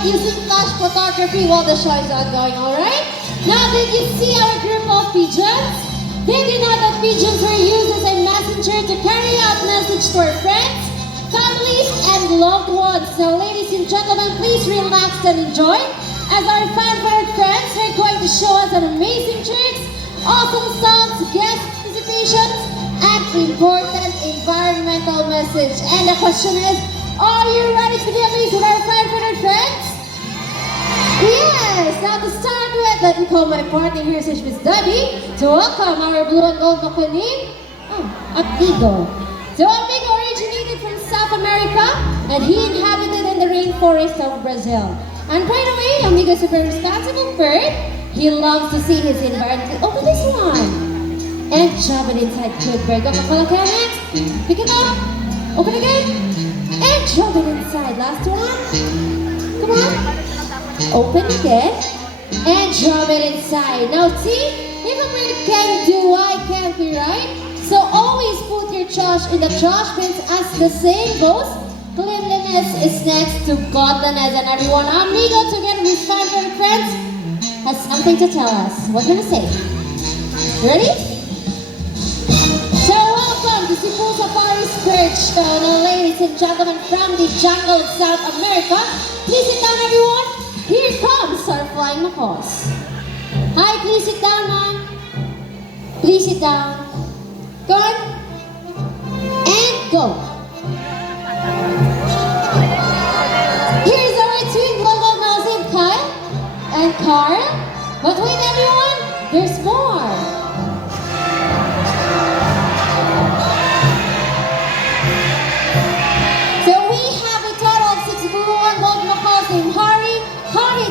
slide using flash photography while the show is ongoing, alright? Now, did you see our group of pigeons? Did you know that pigeons were used as a messenger to carry out message to our friends, families, and loved ones? So, ladies and gentlemen, please relax and enjoy as our fan-favorite friends are going to show us an amazing tricks, awesome songs, guest presentations, and important environmental message. And the question is, are you ready to be amazed with our fan-favorite friends? Yes! Now to start with, let me call my partner here, such Miss Debbie, to welcome our blue and gold makuling, Amigo. So Amigo originated from South America, and he inhabited in the rainforest of Brazil. And by the way, Amigo is a very responsible bird. He loves to see his environment. Open this one. And shove it inside good bird. Go Kakaloka next. Pick it up. Open again. And shove it inside. Last one. Come on. Open again. And drop it inside. Now see, if a bird can do, why can't we, right? So always put your trash in the trash bins, as the saying goes. Cleanliness is next to godliness, and everyone, Amigo, together with five other friends, has something to tell us. What can I say? Ready? So welcome to Cebu Safari Bird Show, now, ladies and gentlemen, from the jungle of South America. Please sit down, everyone. Here comes our flying macaws. Hi, please sit down, ma'am. Please sit down. Go on. And go. Here's our twin global mousing, Kyle and Carl. But wait, everyone, there's more. So we have a total of 6 blue and gold macaws named Hari,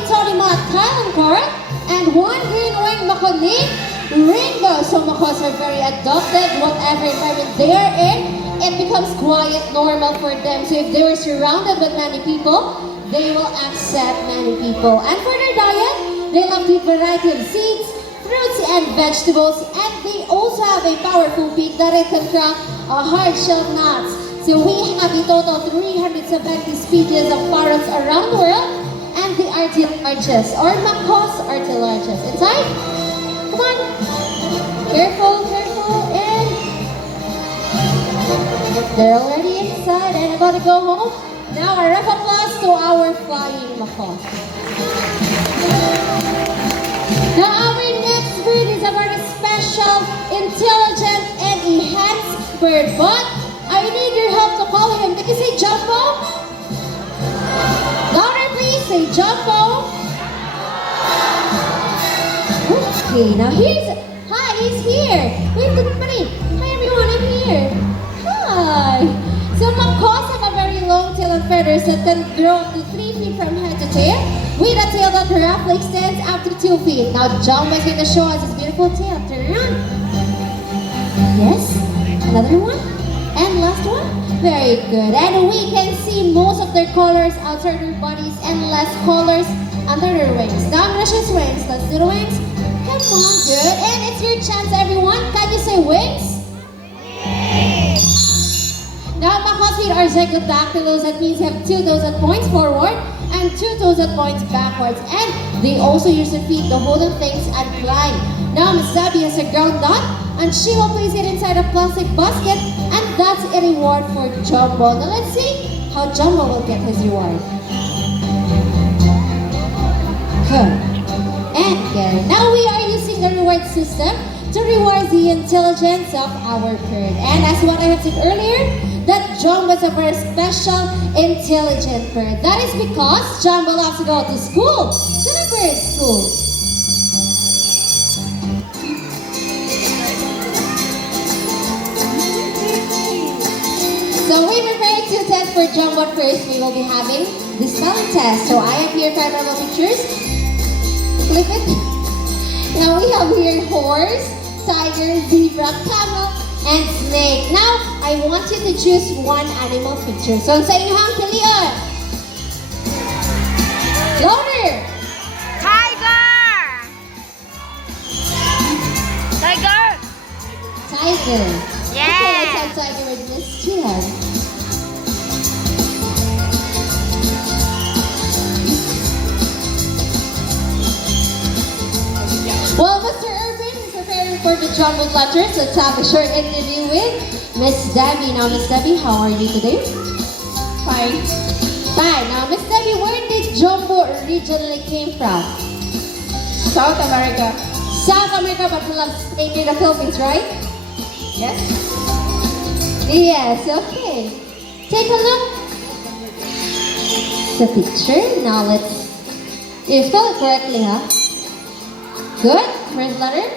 Tony, Matt, Kyle, and Carl, and one green winged macaw named Ringo. So macaws are very adopted, whatever environment they are in. It becomes quiet, normal for them. So if they were surrounded with many people, they will accept many people. And for their diet, they love to eat variety of seeds, fruits, and vegetables. And they also have a powerful beak that it can crack hard-shelled nuts. So we have a total of 370 species of parrots around the world. And the artilarches, or macaws artilarches. Inside? Come on. Careful, careful, and they're already inside and about to go home. Now a round of applause to our flying macaw. Now our next bird is a very special, intelligent, and enhanced bird. But I need your help to call him. Can you say Jumbo? Louder please, say Jumbo. Okay, now hi, he's here. Wait, everybody. Hi everyone, I'm here. Hi! So macaws have a very long tail and feathers that can grow up to 3 feet from head to tail, with a tail that roughly extends up to 2 feet. Now Jumbo is going to show us his beautiful tail. Turn around. Yes. Another one. And last one. Very good. And we can see most of their colors outside their bodies and less colors under their wings. Now I'm going to show his wings. Let's do the wings. Come on. Good. And it's your chance, everyone. Can you say wings? Now macaws feet are zygobacillus. That means they have 2 toes that points forward and 2 toes that points backwards. And they also use their feet to hold on things and climb. Now Miss Debbie has a ground nut, and she will place it inside a plastic basket, and that's a reward for Jumbo. Now let's see how Jumbo will get his reward. Good. And good. Now we are using the reward system to reward the intelligence of our bird. And as what I have said earlier, that Jumbo is a very special, intelligent bird. That is because Jumbo loves to go to school, to the bird school. So we prepared 2 tests for Jumbo. First, we will be having the spelling test. So I have here 5 normal pictures. Flip it. Now we have here horse, tiger, zebra, camel, and snake. Now, I want you to choose one animal picture. So, sa inyo hang pilian. Louder! Tiger! Tiger! Tiger. Yeah! Okay, let's have tiger with Miss Jihan. Jumbo Flutters. Let's have a short interview with Miss Debbie. Now, Miss Debbie, how are you today? Fine. Fine. Now, Miss Debbie, where did Jumbo originally came from? South America. South America, but you love staying in the Philippines, right? Yes. Yes, okay. Take a look. The picture. Now let's. You spell it correctly, huh? Good. First letter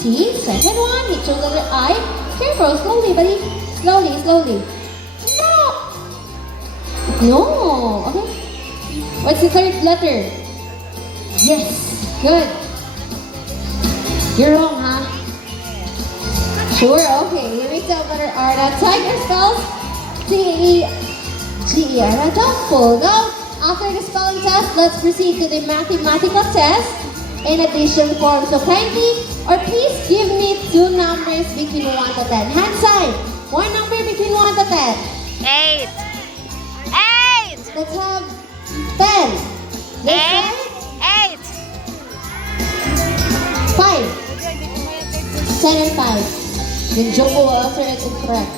T. Second one. Hit your letter I. Careful. Slowly, buddy. Slowly, slowly. No. No. Okay. What's the third letter? Yes. Good. You're wrong, huh? Sure, okay. Here we go, letter R. Now, tiger spells T-E-G-E-R. Now, don't pull. Now, after the spelling test, let's proceed to the mathematical test in addition form. So, kindly, or please give me two numbers between 1 to 10. Hand sign. One number between 1 to 10. 8. 8. Let's have 10. This 8. 8. side, 5. 10 and 5. Then Jumbo will answer it incorrect.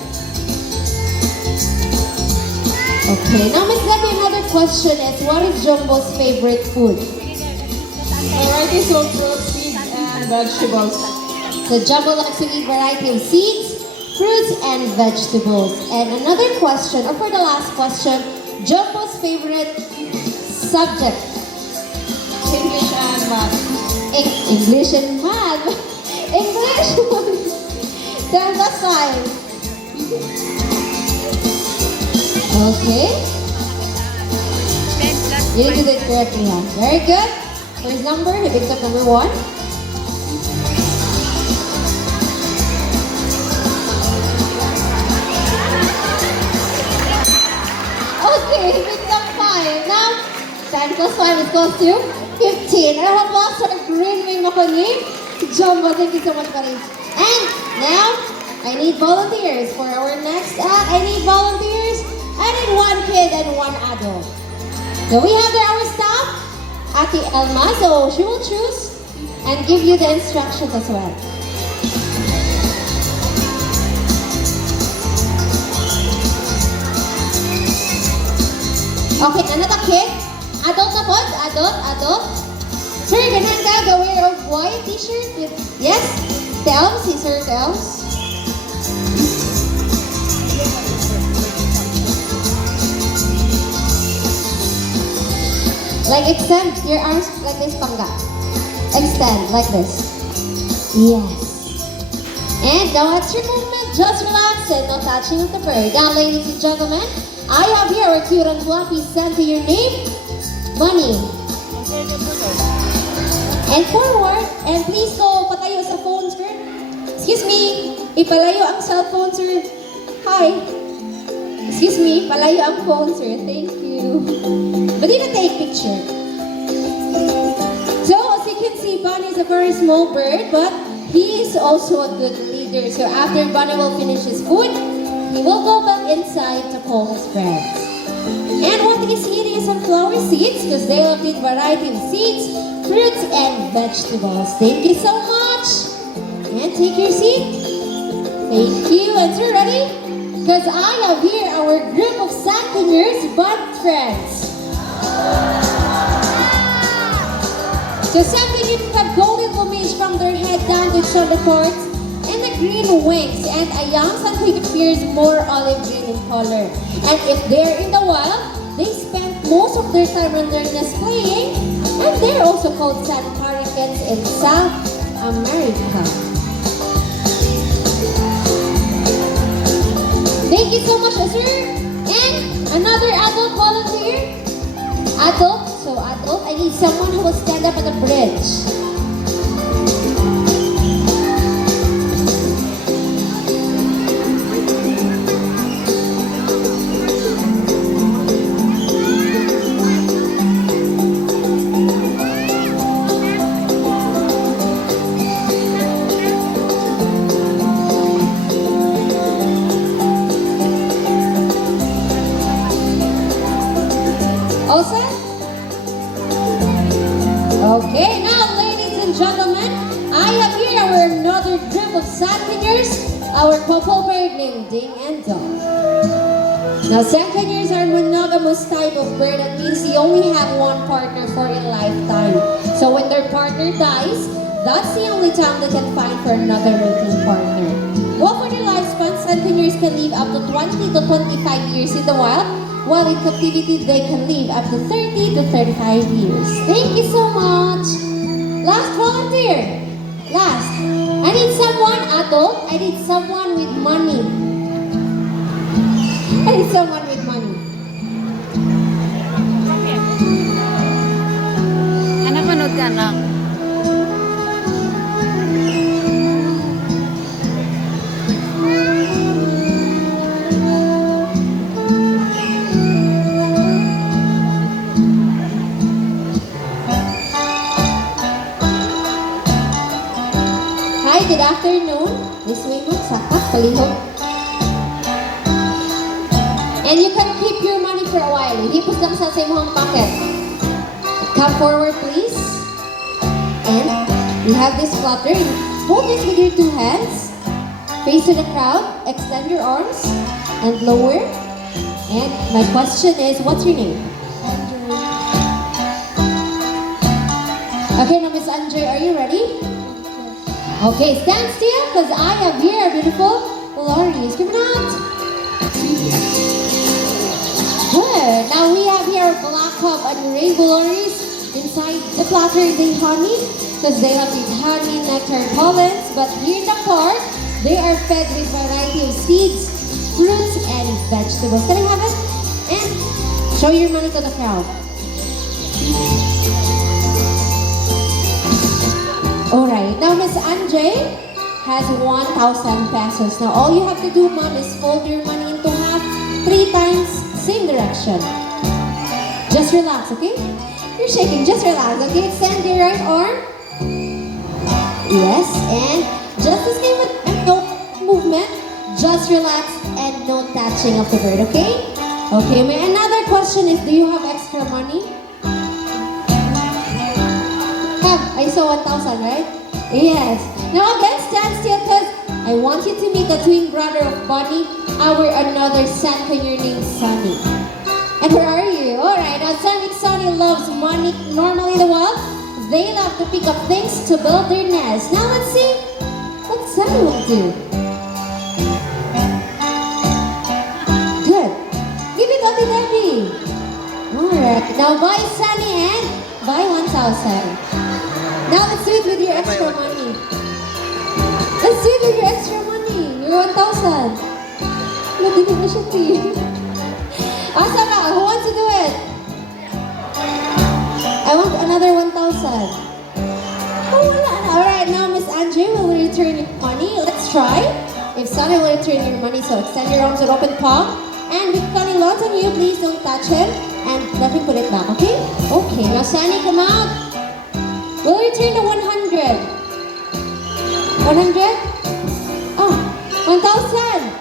Okay, now Miss Debbie, another question is, what is Jumbo's favorite food? Varieties of fruits, seeds, and vegetables. So Jumbo likes to eat variety of seeds, fruits, and vegetables. And another question, or for the last question, Jumbo's favorite subject? English and math. English and math. English. Then the sign. Okay. You did it correctly, huh? Very good. First number, he picks up number 1. Okay, he picks up 5. Now, 10 plus 5 is close to 15. And our applause for the green wing Makoni. Jumbo, thank you so much, buddy. And now, I need volunteers for our next act. I need volunteers. I need 1 kid and 1 adult. So we have there our staff, Ate Elma. So she will choose and give you the instructions as well. Okay, another kid. Adult na po. Adult. Sir, ganun ka. The wear of white t-shirt with, yes, Telms. Si Sir Telms. Like extend your arms like this, pangga. Extend like this. Yes. And now watch your movement. Just relax and no touching of the bird. Now, ladies and gentlemen, I have here our cute and fluffy Santa your name, Bunny. And forward, and please go patayo sa phone, sir. Excuse me, ipalayo ang cellphone, sir. Hi. Excuse me, palayo ang phone, sir. Thank you. But you can take picture. So, as you can see, Bunny is a very small bird, but he is also a good leader. So, after Bunny will finish his food, he will go back inside to call his friends. And what he's eating is some flower seeds, because they will eat variety of seeds, fruits, and vegetables. Thank you so much. And take your seat. Thank you. And sir, ready? Because I have here our group of Santingers, but friends. So Santingers have golden plumage from their head down to shoulder cords, and the green wings, and a young Santinger appears more olive green in color. And if they're in the wild, they spend most of their time on their nest playing, and they're also called sand hurricanes in South America. Thank you so much, sir. And another adult volunteer. Adult, I need someone who will stand up at the bridge. All set? Okay, now ladies ding and dong. Now, Sangkanyers are monogamous type of bird. That means you only have one partner for a lifetime. So when their partner dies, that's the only time they can find for another mating partner. Well, for their lifespan, Sangkanyers can live up to 20 to 25 years in the wild, while in captivity, they can live up to 30 to 35 years. Thank you so much. Last volunteer. Last. I need someone adult. I need someone with money. I need someone with money. Anak manood ka lang. Hi, good afternoon. This way mo, sapat, palihog. And you can keep your money for a while. Hipos lang sa imong pocket. Come forward, please. And you have this flutter. Hold this with your two hands. Face to the crowd. Extend your arms. And lower. And my question is, what's your name? Okay, now Miss Andre, are you ready? Okay, stand still because I have here beautiful lorries. Give it out. Good. Now we have here black cup and rainbow lorries. Inside the platter they honey because they love these honey, nectar, and pollens. But here in the park, they are fed with variety of seeds, fruits, and vegetables. Can I have it? And show your money to the crowd. Alright, now Miss Andre has 1,000 pesos. Now all you have to do, ma'am, is fold your money into half 3 times, same direction. Just relax, okay? You're shaking, just relax, okay? Extend your right arm. Yes, and just the same with no movement. Just relax and no touching of the bird, okay? Okay, my another question is, do you have extra money? I saw 1,000, right? Yes. Now again, stand still because I want you to meet the twin brother of Bunny, our another Sangkanyer named Sunny. And where are you? Alright, now Sunny loves money. Normally in the wild, they love to pick up things to build their nest. Now let's see what Sunny will do. Good. Give it Ate Debbie. Alright, now buy Sunny and buy 1,000. Now let's do it with your extra money. Let's do it with your extra money. Your 1,000. Nadinig na siya, team. Asa na? Who wants to do it? I want another 1,000. Oh, wala na. Alright, now Miss Andre will return your money. Let's try. If Sunny will return your money, so extend your arms with open palm. And with Sunny lots on you, please don't touch him. And let me put it back, okay? Okay, now Sunny, come out. We'll return the 100. 100? Oh, 1,000.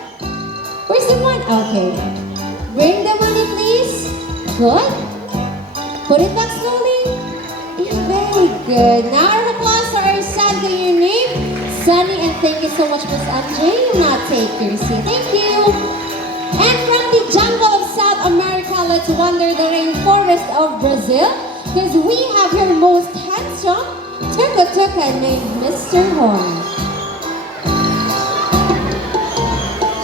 Where's the one? Okay. Bring the money, please. Good. Put it back slowly. Very good. Now our applause for our son. Can your name? Sunny, and thank you so much, Miss Andre. You not take your seat. Thank you. And from the jungle of South America, let's wander the rainforest of Brazil. Because we have your most handsome tuca named Mr. Horn.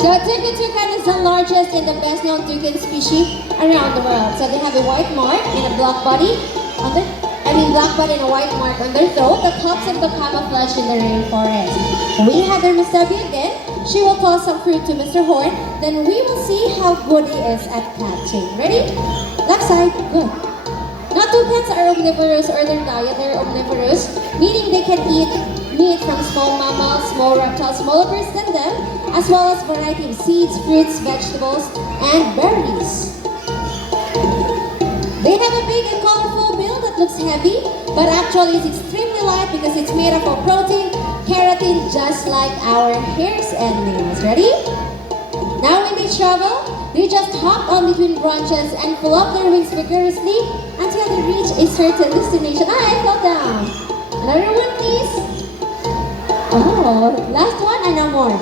So tuca is the largest and the best known toucan species around the world. So they have a white mark and a black body on their, black body and a white mark on their throat that helps them to camouflage in the rainforest. We have their Miss Debbie again. She will toss some fruit to Mr. Horn. Then we will see how good he is at catching. Ready? Left side. Good. Now, toucans are omnivorous, or their diet, they're omnivorous, meaning they can eat meat from small mammals, small reptiles, smaller birds than them, as well as variety of seeds, fruits, vegetables, and berries. They have a big and colorful bill that looks heavy, but actually it's extremely light because it's made up of protein, keratin, just like our hairs and nails. Ready? Now when they travel, they just hop on between branches and pull up their wings vigorously until they reach a certain destination. I fell down. Another one, please. Oh, last one and no more.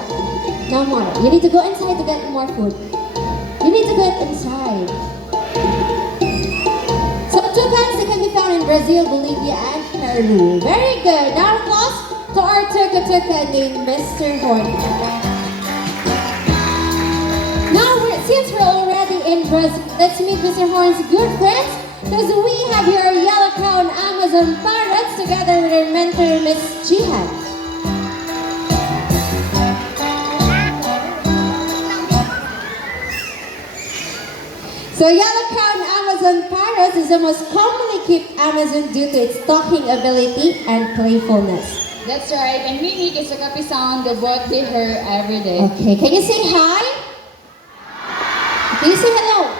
No more. You need to go inside to get more food. You need to get inside. So toucans, they can be found in Brazil, Bolivia, and Peru. Very good. Now applause to our tuka named Mr. Horny. Now, since we're already in Brazil, let's meet Mr. Horn's good friends. Because we have here yellow crown Amazon parrots together with our mentor, Miss Jihan. So yellow crown Amazon parrots is the most commonly kept Amazon due to its talking ability and playfulness. That's right. And Mimi is a copy sound of what they hear every day. Okay, can you say hi? Can you say hello?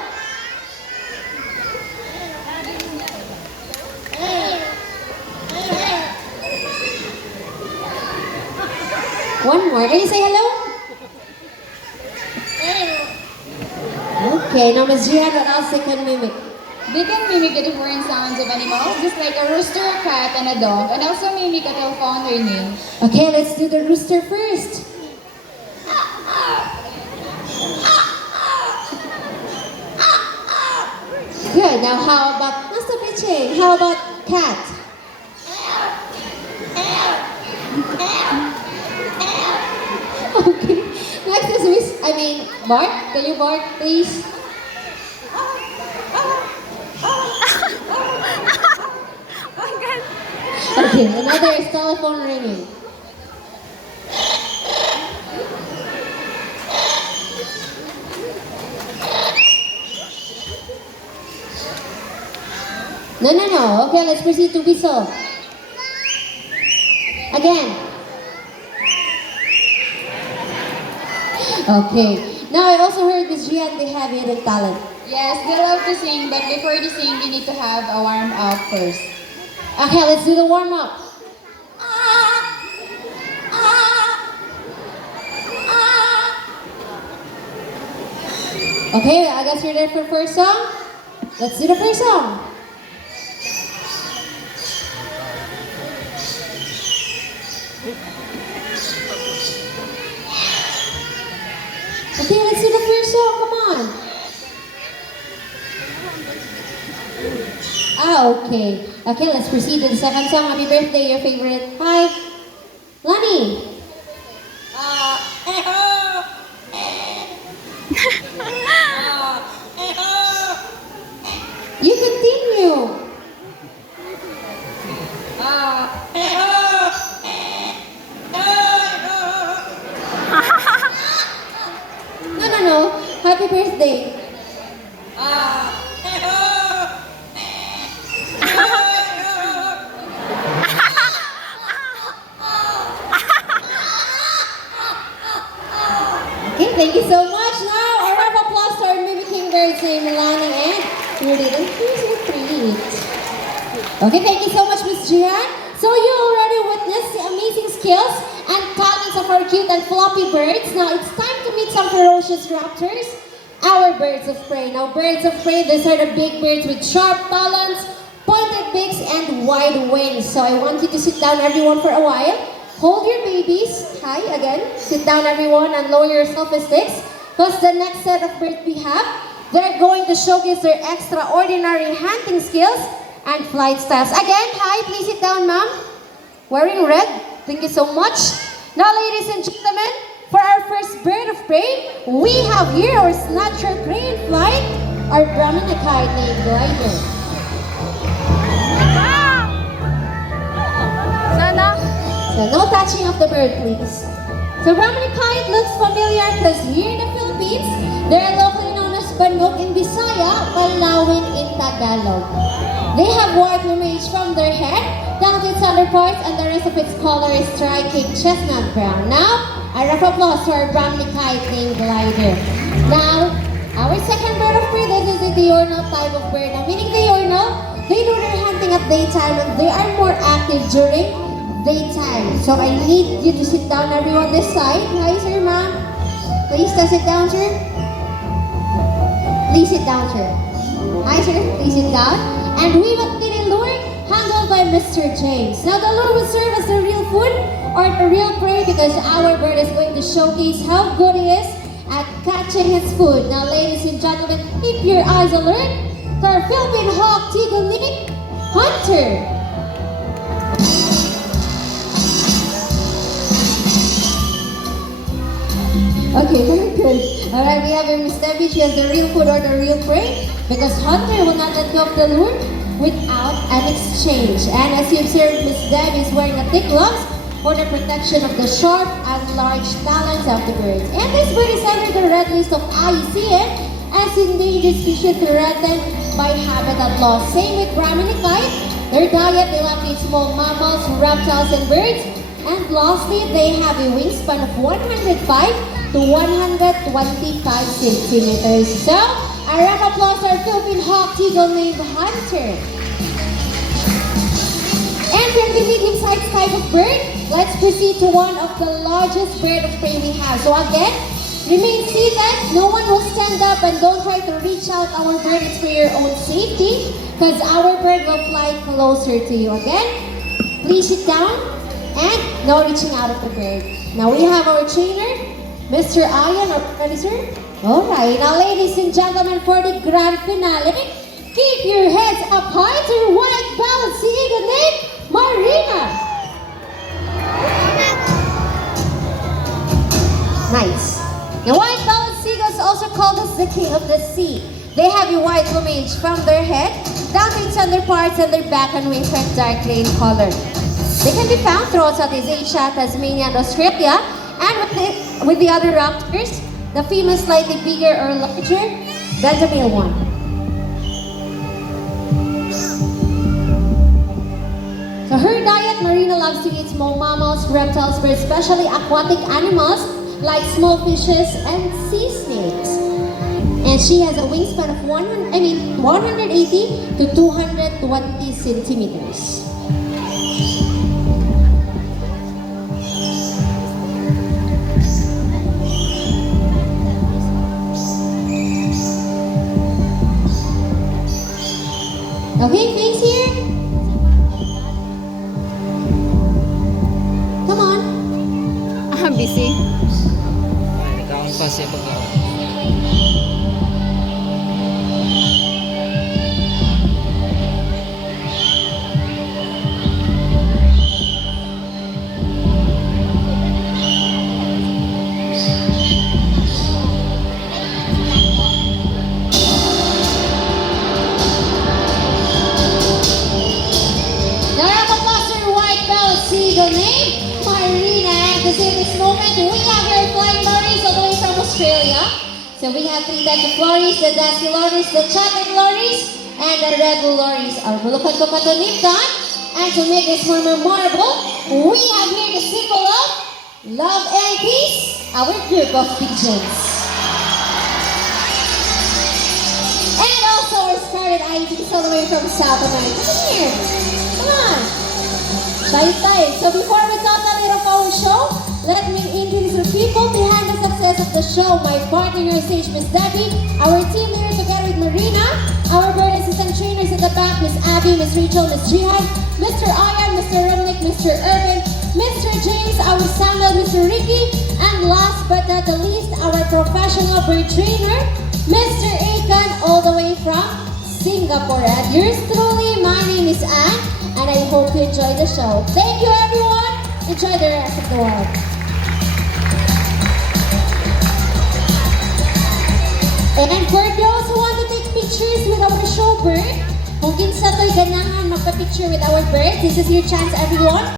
One more. Can you say hello? Okay, now Ms. Jihan, what else they can mimic? They can mimic the different sounds of animals, just like a rooster, a cat, and a dog, and also mimic a telephone ringing. Okay, let's do the rooster first. Good, now how about, nasa pitching, how about cat? Okay, next is Bart. Can you bark, please? Okay, another is telephone ringing. No. Okay, let's proceed to whistle. Again. Okay. Now I also heard Miss Jihan, they have hidden talent. Yes, they love to sing, but before they sing, they need to have a warm up first. Okay, let's do the warm up. Okay, I guess you're there for first song. Let's do the first song. Okay, let's do the first song. Come on. Okay. Okay, let's proceed to the second song. Happy birthday, your favorite. Hi. Lani. You continue. No. Happy birthday. Okay, thank you so much. Now, a round of applause to our mimicking birds named Lani and Rudy. And here's your treat. Okay, thank you so much, Miss Jihan. So you already witnessed the amazing skills and talents of our cute and floppy birds. Now it's time to meet some ferocious raptors, our birds of prey. Now birds of prey, these are the big birds with sharp talons, pointed beaks, and wide wings. So I want you to sit down everyone for a while. Hold your babies. Hi again. Sit down everyone and lower your selfie-sticks. Because the next set of birds we have, they're going to showcase their extraordinary hunting skills and flight styles. Again, hi, please sit down, ma'am. Wearing red. Thank you so much. Now, ladies and gentlemen, for our first bird of prey, we have here our snatcher prey in flight, our Brahminicae named Glider. Sana? So, no touching of the bird, please. So, Brahminicae looks familiar because here in the Philippines, they're locally known as Banok in Bisaya, Palawin in Tagalog. They have white plumage from their head down to its underparts, and the rest of its color is striking chestnut brown. Now, a round of applause to our Brahminicae named Glider. Now, our second bird of prey, this is the diurnal type of bird. Now, meaning diurnal, they do their hunting at daytime and they are more active during daytime. So I need you to sit down, everyone this side. Hi, sir, ma'am. Please sit down, sir. Please sit down, sir. Hi, sir. Please sit down. And we have a little lure handled by Mr. James. Now, the lure will serve as the real food or the real prey because our bird is going to showcase how good he is at catching his food. Now, ladies and gentlemen, keep your eyes alert to our Philippine hawk eagle named Hunter. Okay, very good. Alright, we have here Miss Debbie. She has the real food or the real prey because Hunter will not let go of the lure without an exchange. And as you observe, Miss Debbie is wearing a thick gloves for the protection of the sharp and large talons of the bird. And this bird is under the red list of IUCN as endangered species threatened by habitat loss. Same with Brahminy kite. Their diet, they love to eat small mammals, reptiles, and birds. And lastly, they have a wingspan of 105 to 125 centimeters. So, a round of applause to our Philippine hawk eagle named Hunter. And for the medium-sized type of bird, let's proceed to one of the largest bird of prey we have. So again, remain seated. No one will stand up and don't try to reach out our bird. It's for your own safety because our bird will fly closer to you. Again, please sit down and no reaching out of the bird. Now we have our trainer, Mr. Ian, or ready, sir? Alright, now ladies and gentlemen, for the grand finale, keep your heads up high to your white balanced eagle named Marina. Nice. The white balanced eagles, also called as the king of the sea. They have a white plumage from their head down to its underparts and their back and wings are dark green color. They can be found throughout Southeast Asia, Tasmania, and Australia. And with the other raptors, the female is slightly bigger or larger than the male one. So her diet, Marina loves to eat small mammals, reptiles, birds, especially aquatic animals like small fishes and sea snakes. And she has a wingspan of 180 to 220 centimeters. Okay, face here. Come on. Busy. Nagkaon pa siya pag name, Marina. And to see this moment, we have our flying lorries all the way from Australia. So we have three types of lorries, the dusky lorries, the chocolate lorries, and the red lorries. Our bulukan ko katunipkan. And to make this more memorable, we have here the symbol of love and peace, our group of pigeons. And also our scarlet IDs all the way from South America. Come here. Come on. Tay-tay. So before we totally wrap our show, let me introduce the people behind the success of the show. My partner here on stage, Miss Debbie, our team leader together with Marina, our bird assistant trainers at the back, Miss Abby, Miss Rachel, Miss Jihan, Mr. Ian, Mr. Rumnik, Mr. Irvin, Mr. James, our Samuel, Mr. Ricky, and last but not the least, our professional bird trainer, Mr. Akan, all the way from Singapore. And yours truly, my name is Anne, and I hope you enjoy the show. Thank you, everyone. Enjoy the rest of the world. And for those who want to take pictures with our show bird, kung kinsa to'y ganahan magpa-picture with our bird, this is your chance, everyone.